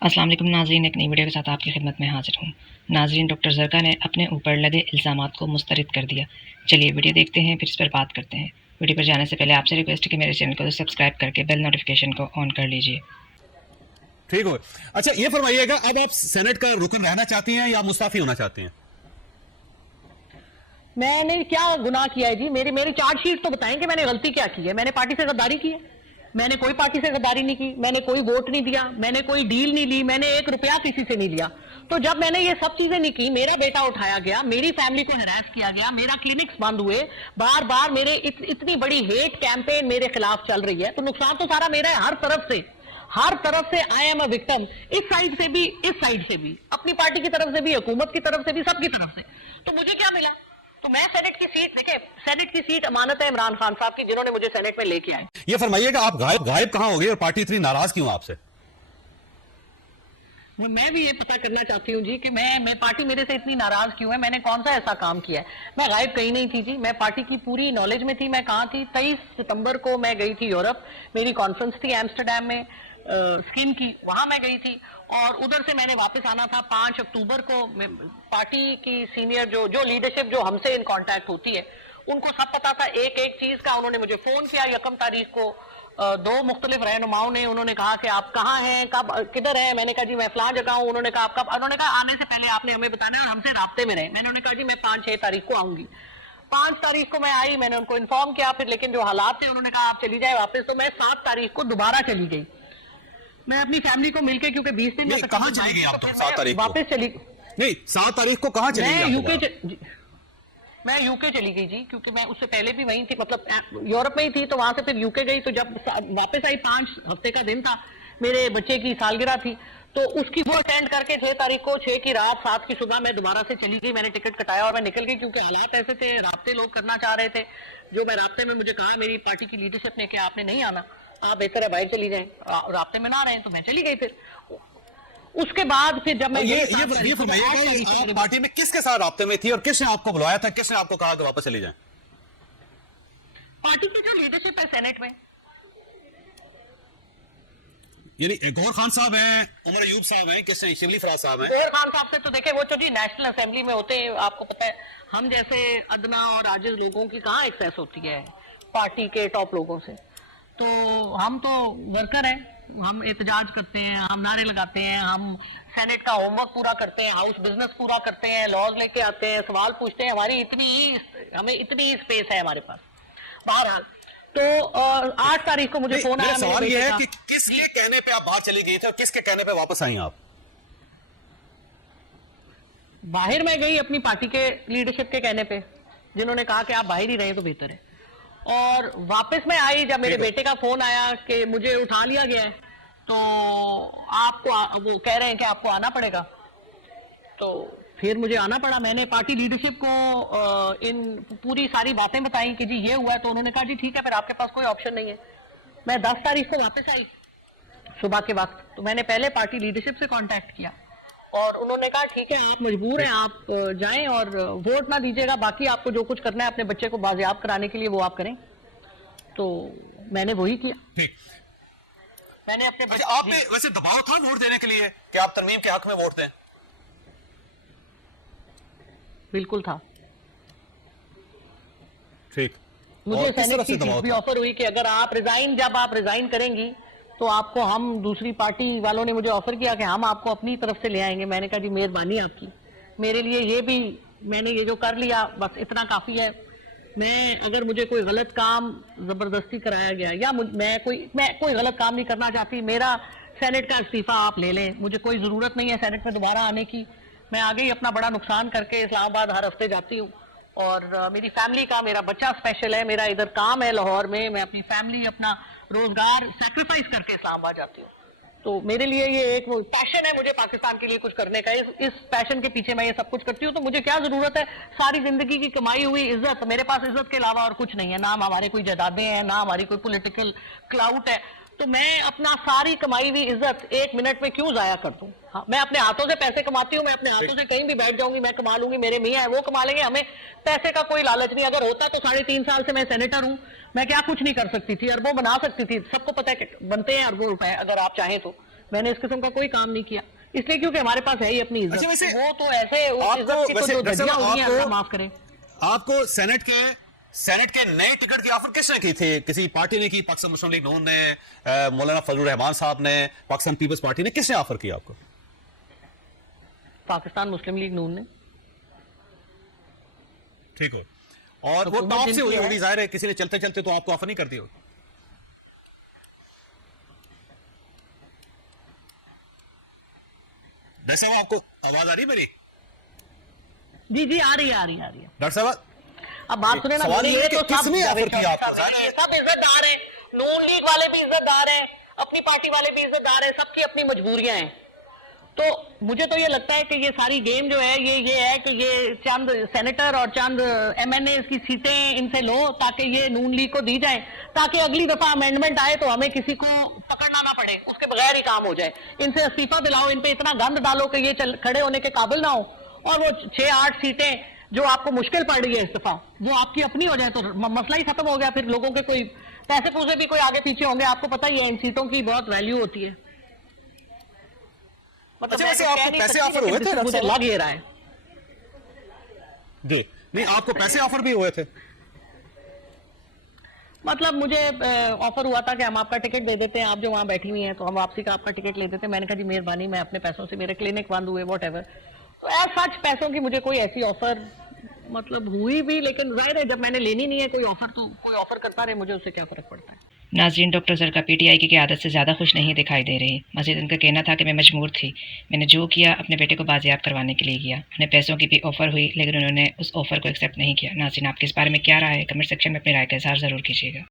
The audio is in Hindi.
अस्सलाम वालेकुम नाज़रीन, एक नई वीडियो के साथ आपकी खिदमत में हाजिर हूँ। नाज़रीन, डॉक्टर ज़रका ने अपने ऊपर लदे इल्ज़ामात को मुस्तरद कर दिया। चलिए वीडियो देखते हैं, फिर इस पर बात करते हैं। वीडियो पर जाने से पहले आपसे रिक्वेस्ट है कि मेरे चैनल को सब्सक्राइब करके बेल नोटिफिकेशन को ऑन कर लीजिए। ठीक हो। अच्छा, ये फरमाइएगा, अब आप सेनेट का रुकन रहना चाहती हैं या मुस्ताफी होना चाहती हैं? मैंने क्या गुनाह किया है जी? मेरी मेरी चार्जशीट तो बताएं कि मैंने गलती क्या की है। मैंने पार्टी से गद्दारी की है? मैंने कोई पार्टी से गद्दारी नहीं की। मैंने कोई वोट नहीं दिया, मैंने कोई डील नहीं ली, मैंने एक रुपया किसी से नहीं लिया। तो जब मैंने ये सब चीजें नहीं की, मेरा बेटा उठाया गया, मेरी फैमिली को हरास किया गया, मेरा क्लिनिक्स बंद हुए, बार बार मेरे इतनी बड़ी हेट कैंपेन मेरे खिलाफ चल रही है, तो नुकसान तो सारा मेरा है। हर तरफ से आई एम अ विक्टिम। इस साइड से भी, इस साइड से भी, अपनी पार्टी की तरफ से भी, हुकूमत की तरफ से भी, सबकी तरफ से। तो मुझे क्या मिला? तो मैं सेनेट की सीट, देखिए सेनेट की सीट अमानत है इमरान खान साहब की, जिन्होंने मुझे सेनेट में लेके आए। ये फरमाइएगा, आप गायब कहां हो गए और पार्टी इतनी नाराज क्यों आपसे? मैं भी ये पता करना चाहती हूँ जी कि मैं पार्टी मेरे से इतनी नाराज क्यों है। मैंने कौन सा ऐसा काम किया है? मैं गायब कहीं नहीं थी जी, मैं पार्टी की पूरी नॉलेज में थी। मैं कहाँ थी? 23 सितंबर को मैं गई थी यूरोप। मेरी कॉन्फ्रेंस थी एम्स्टरडैम में, स्किन की, वहां मैं गई थी। और उधर से मैंने वापस आना था 5 अक्टूबर को। पार्टी की सीनियर जो लीडरशिप जो हमसे इन कांटेक्ट होती है, उनको सब पता था एक एक चीज का। उन्होंने मुझे फोन किया 1 तारीख को। दो मुख्तलिफ रहनुमाओं ने, उन्होंने कहा कि आप कहाँ हैं, कब, किधर हैं? मैंने कहा जी मैं फलां जगह हूँ। उन्होंने कहा आप कब? उन्होंने कहा आने से पहले आपने हमें बताना है और हमसे राब्ते में रहे। मैंने उन्हें कहा जी मैं 5-6 तारीख को आऊंगी। 5 तारीख को मैं आई, मैंने उनको इन्फॉर्म किया फिर, लेकिन जो हालात थे उन्होंने कहा आप चली जाए वापस। तो मैं 7 तारीख को दोबारा चली गई, मैं अपनी फैमिली को मिलकर, क्योंकि 20 दिन कहां चली गई आप? तो 7 तारीख को वापस चली नहीं, 7 तारीख को कहां चली गई? मैं यूके चली गई जी, क्योंकि मैं उससे पहले भी वहीं थी, मतलब यूरोप में ही थी। तो वहां से फिर यूके गई। तो जब वापस आई, 5 हफ्ते का दिन था, मेरे बच्चे की सालगिरह थी, तो उसकी वो अटेंड करके 6 तारीख को 6 की रात 7 की सुबह मैं दोबारा से चली गई। मैंने टिकट कटाया और मैं निकल गई, क्योंकि हालात ऐसे थे, राब्ते लोग करना चाह रहे थे। जो मैं राब्ते में, मुझे कहा मेरी पार्टी की लीडरशिप ने कि आपने नहीं आना, आप बेहतर है बाहर चली जाएं, राब्ते में ना रहे। तो मैं चली गई। फिर उसके बाद फिर जब मैं ये फरमाइएगा, आप पार्टी में किसके साथ राब्ते में थी और किसने आपको बुलाया था, किसने आपको कहा कि वापस चली जाएं? पार्टी की जो लीडरशिप है सेनेट में, यानी गौहर खान साहब हैं, उमर अयूब साहब हैं, किसने? शिबली फराज साहब हैं। गौहर खान साहब से तो देखे, वो तो जी नेशनल असेंबली में होते हैं, आपको पता है। हम जैसे अदना और आजिज लोगों की कहाँ एक्सेस होती है पार्टी के टॉप लोगों से? तो हम तो वर्कर हैं, हम एहतजाज करते हैं, हम नारे लगाते हैं, हम सेनेट का होमवर्क पूरा करते हैं, हाउस बिजनेस पूरा करते हैं, लॉज लेके आते हैं, सवाल पूछते हैं। हमें इतनी ही स्पेस है हमारे पास। बहरहाल, तो 8 तारीख को मुझे फोन आया। सवाल ये है कि किसके कहने पे आप बाहर चली गई थे और किसके कहने पे वापस आई आप? बाहर मैं गई अपनी पार्टी के लीडरशिप के कहने पे, जिन्होंने कहा कि आप बाहर ही रहे तो बेहतर है। और वापस मैं आई जब मेरे बेटे का फोन आया कि मुझे उठा लिया गया है, तो आपको, वो कह रहे हैं कि आपको आना पड़ेगा। तो फिर मुझे आना पड़ा। मैंने पार्टी लीडरशिप को इन पूरी सारी बातें बताई कि जी ये हुआ है। तो उन्होंने कहा जी ठीक है, फिर आपके पास कोई ऑप्शन नहीं है। मैं 10 तारीख को वापस आई सुबह के वक्त। तो मैंने पहले पार्टी लीडरशिप से कांटेक्ट किया और उन्होंने कहा ठीक है, आप मजबूर हैं, आप जाएं और वोट ना दीजिएगा, बाकी आपको जो कुछ करना है अपने बच्चे को बाजियाब कराने के लिए वो आप करें। तो मैंने वही किया। ठीक, मैंने अपने अच्छा, आप पे वैसे दबाव था वोट देने के लिए कि आप तरमीम के हक में वोट दें? बिल्कुल था। ठीक, मुझे सेनेट की सीट भी ऑफर हुई कि अगर आप रिजाइन करेंगी तो आपको, हम दूसरी पार्टी वालों ने मुझे ऑफर किया कि हम आपको अपनी तरफ से ले आएंगे। मैंने कहा जी मेहरबानी आपकी, मेरे लिए ये भी, मैंने ये जो कर लिया बस इतना काफी है। मैं, अगर मुझे कोई गलत काम जबरदस्ती कराया गया या मैं कोई गलत काम नहीं करना चाहती, मेरा सेनेट का इस्तीफा आप ले लें, मुझे कोई जरूरत नहीं है सेनेट में दोबारा आने की। मैं आगे ही अपना बड़ा नुकसान करके इस्लामाबाद हर हफ्ते जाती हूँ और मेरी फैमिली का, मेरा बच्चा स्पेशल है, मेरा इधर काम है लाहौर में, मैं अपनी फैमिली, अपना रोजगार सैक्रिफाइस करके इस्लामाबाद जाती हूँ। तो मेरे लिए ये एक पैशन है, मुझे पाकिस्तान के लिए कुछ करने का। इस पैशन के पीछे मैं ये सब कुछ करती हूँ। तो मुझे क्या जरूरत है? सारी जिंदगी की कमाई हुई इज्जत, मेरे पास इज्जत के अलावा और कुछ नहीं है। ना हमारे कोई जायदादें हैं, ना हमारी कोई पॉलिटिकल क्लाउट है। तो मैं अपना सारी कमाई हुई इज्जत 1 मिनट में क्यों जाया कर दूं? हाँ, मैं अपने हाथों से पैसे कमाती हूँ, मैं अपने हाथों से कहीं भी बैठ जाऊंगी, मैं कमा लूंगी, मेरे मियाँ है वो कमा लेंगे, हमें पैसे का कोई लालच नहीं। अगर होता तो 3.5 साल से मैं सेनेटर हूँ, मैं क्या कुछ नहीं कर सकती थी? अरबों बना सकती थी, सबको पता है कि बनते हैं अरबों रुपए अगर आप चाहें तो। मैंने इस किस्म का कोई काम नहीं किया, इसलिए क्योंकि हमारे पास है ही अपनी अच्छा, इज्जत। वैसे वो तो ऐसे उस आपको इज्जत की तो वैसे जो डॉक्टर धज्जियां साहब, हुई हैं, आपको अल्लाह माफ करे। आपको सेनेट के नए टिकट की ऑफर किसने की थी? किसी पार्टी ने की? पाकिस्तान मुस्लिम लीग नून ने, मौलाना फजलुर रहमान साहब ने, पाकिस्तान पीपल्स पार्टी ने, किसने ऑफर किया आपको? पाकिस्तान मुस्लिम लीग नून ने। ठीक हो, और वो हुकूमत टॉप से जिनकी हुई है। होगी, जाहिर है किसी ने चलते चलते तो आपको ऑफर नहीं कर दी होगी। डॉक्टर साहब, आपको आवाज आ रही है मेरी? जी जी, आ रही है, आ रही है, आ रही है। डॉक्टर साहब, अब बात सुने ना, सवाल मेरी ये ये है कि तो सब किसने ऑफर किया आपको? ये सब इज्जतदार हैं, नून लीग वाले भी इज्जतदार हैं, अपनी पार्टी वाले भी इज्जतदार हैं, सबकी अपनी मजबूरियां हैं। तो मुझे तो ये लगता है कि ये सारी गेम जो है ये है कि ये चंद सेनेटर और चंद एमएनए की सीटें इनसे लो ताकि ये नून लीग को दी जाए, ताकि अगली दफा अमेंडमेंट आए तो हमें किसी को पकड़ना ना पड़े, उसके बगैर ही काम हो जाए। इनसे इस्तीफा दिलाओ, इन पे इतना गंद डालो कि ये खड़े होने के काबिल ना हो, और वो 6-8 सीटें जो आपको मुश्किल पड़ रही है इस दफा, वो आपकी अपनी हो जाए तो मसला ही खत्म हो गया। फिर लोगों के कोई पैसे पूसे भी कोई आगे पीछे होंगे, आपको पता ही है इन सीटों की बहुत वैल्यू होती है। मतलब अच्छा, मैं वैसे तो कह आपको नहीं पैसे सकती, ऑफर हुए लेकिन थे? मुझे डॉक्टर लग ये रहा है। जी नहीं, आपको पैसे ऑफर भी हुए थे? मतलब मुझे ऑफर हुआ था कि हम आपका टिकट दे देते हैं, आप जो वहां बैठी हुई हैं, तो हम वापसी का आपका टिकट ले देते हैं। मैंने कहा जी मेहरबानी, मैं अपने पैसों से, मेरे क्लिनिक बंद हुए, वॉट एवर। तो एज सच पैसों की मुझे कोई ऐसी ऑफर मतलब हुई भी, लेकिन जाहिर है जब मैंने लेनी नहीं है कोई ऑफर, तो कोई ऑफर करता रहे, मुझे उससे क्या फर्क पड़ता है। नाज़रीन, डॉक्टर ज़रका पीटीआई की क़यादत से ज़्यादा खुश नहीं दिखाई दे रही। मज़ीद उनका कहना था कि मैं मजबूर थी, मैंने जो किया अपने बेटे को बाजियाब करवाने के लिए किया। उन्हें पैसों की भी ऑफ़र हुई, लेकिन उन्होंने उस ऑफ़र को एक्सेप्ट नहीं किया। नाज़रीन, आपके इस बारे में क्या राय है? कमेंट सेक्शन में अपनी राय का इज़हार ज़रूर कीजिएगा।